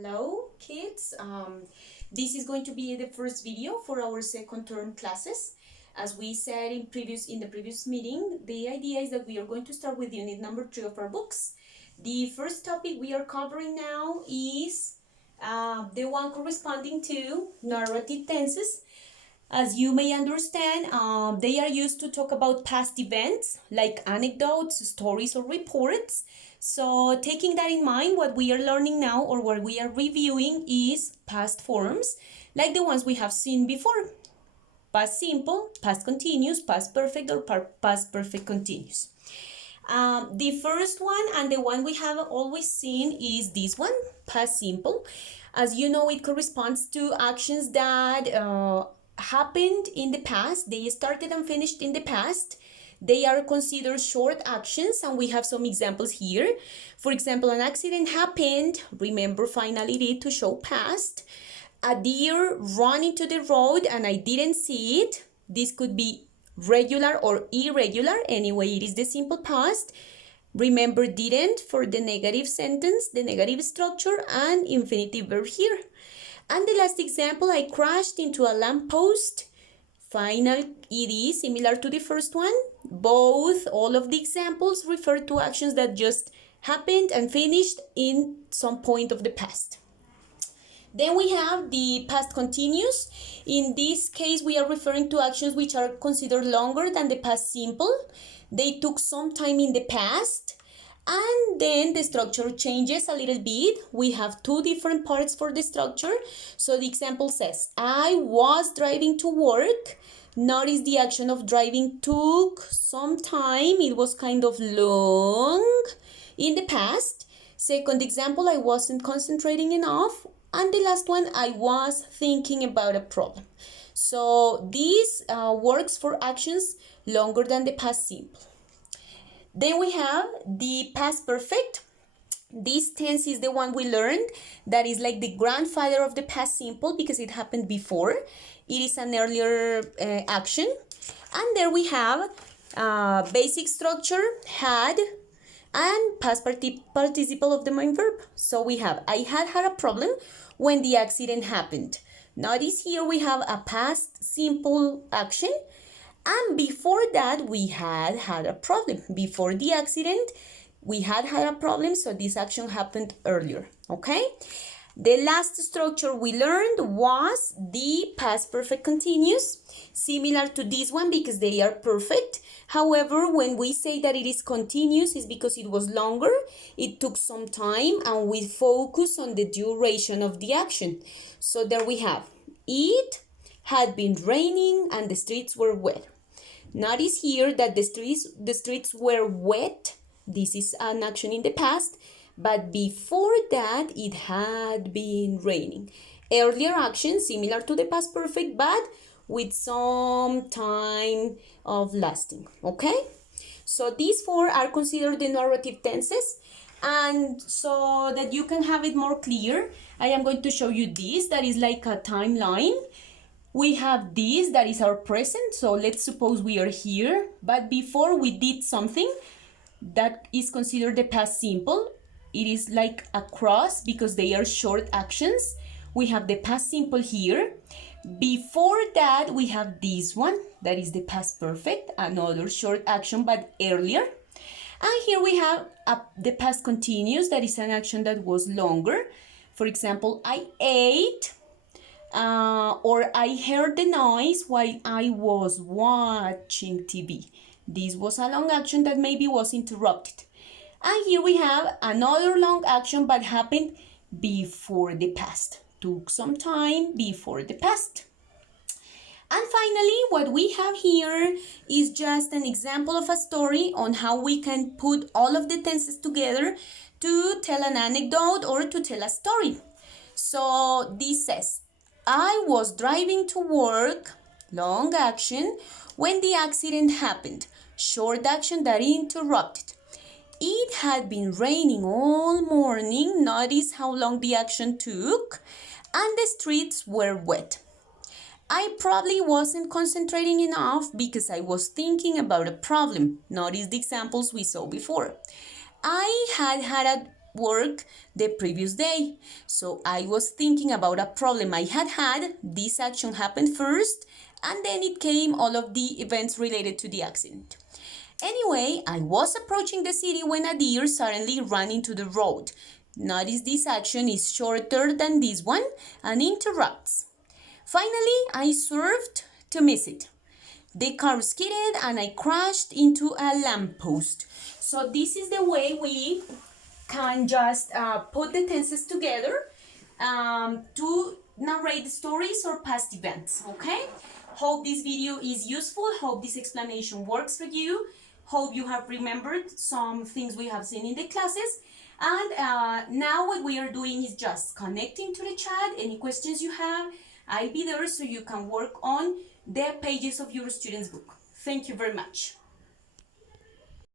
Hello kids, this is going to be the first video for our second term classes. As we said in the previous meeting, the idea is that we are going to start with unit number 3 of our books. The first topic we are covering now is the one corresponding to narrative tenses. As you may understand, they are used to talk about past events like anecdotes, stories, or reports. So taking that in mind, what we are learning now or what we are reviewing is past forms like the ones we have seen before. Past simple, past continuous, past perfect, or past perfect continuous. The first one and the one we have always seen is this one, past simple. As you know, it corresponds to actions that happened in the past. They started and finished in the past. They are considered short actions, and we have some examples here. For example, an accident happened, remember finally did to show past. A deer ran into the road and I didn't see it. This could be regular or irregular. Anyway, it is the simple past. Remember didn't for the negative sentence, the negative structure, and infinitive verb here. And the last example, I crashed into a lamppost. Final ed, similar to the first one. All of the examples refer to actions that just happened and finished in some point of the past. Then we have the past continuous. In this case, we are referring to actions which are considered longer than the past simple. They took some time in the past. And then the structure changes a little bit. We have two different parts for the structure. So the example says, I was driving to work. Notice the action of driving took some time. It was kind of long in the past. Second example, I wasn't concentrating enough. And the last one, I was thinking about a problem. So this works for actions longer than the past simple. Then we have the past perfect. This tense is the one we learned that is like the grandfather of the past simple because it happened before. It is an earlier action. And there we have basic structure, had, and past participle of the main verb. So we have, I had a problem when the accident happened. Notice here we have a past simple action. And before that, we had a problem. Before the accident, we had a problem, so this action happened earlier, okay? The last structure we learned was the past perfect continuous, similar to this one because they are perfect. However, when we say that it is continuous, it's because it was longer, it took some time, and we focus on the duration of the action. So there we have, it had been raining and the streets were wet. Notice here that the streets were wet. This is an action in the past, but before that it had been raining. Earlier action similar to the past perfect, but with some time of lasting, okay? So these four are considered the narrative tenses, and so that you can have it more clear, I am going to show you this that is like a timeline. We have this that is our present, so let's suppose we are here, but before we did something that is considered the past simple. It is like a cross because they are short actions. We have the past simple here. Before that, we have this one that is the past perfect, another short action but earlier. And here we have the past continuous, that is an action that was longer. For example, I ate. Or I heard the noise while I was watching TV. This was a long action that maybe was interrupted. And here we have another long action but happened before the past. Took some time before the past. And finally, what we have here is just an example of a story on how we can put all of the tenses together to tell an anecdote or to tell a story. So this says, I was driving to work, long action, when the accident happened, short action that interrupted. It had been raining all morning, notice how long the action took, and the streets were wet. I probably wasn't concentrating enough because I was thinking about a problem. Notice the examples we saw before. I had work the previous day. So I was thinking about a problem I had. This action happened first, and then it came all of the events related to the accident. Anyway, I was approaching the city when a deer suddenly ran into the road. Notice this action is shorter than this one and interrupts. Finally, I swerved to miss it. The car skidded and I crashed into a lamppost. So this is the way we can just put the tenses together to narrate stories or past events, okay? Hope this video is useful. Hope this explanation works for you. Hope you have remembered some things we have seen in the classes. And now what we are doing is just connecting to the chat. Any questions you have, I'll be there so you can work on the pages of your student's book. Thank you very much.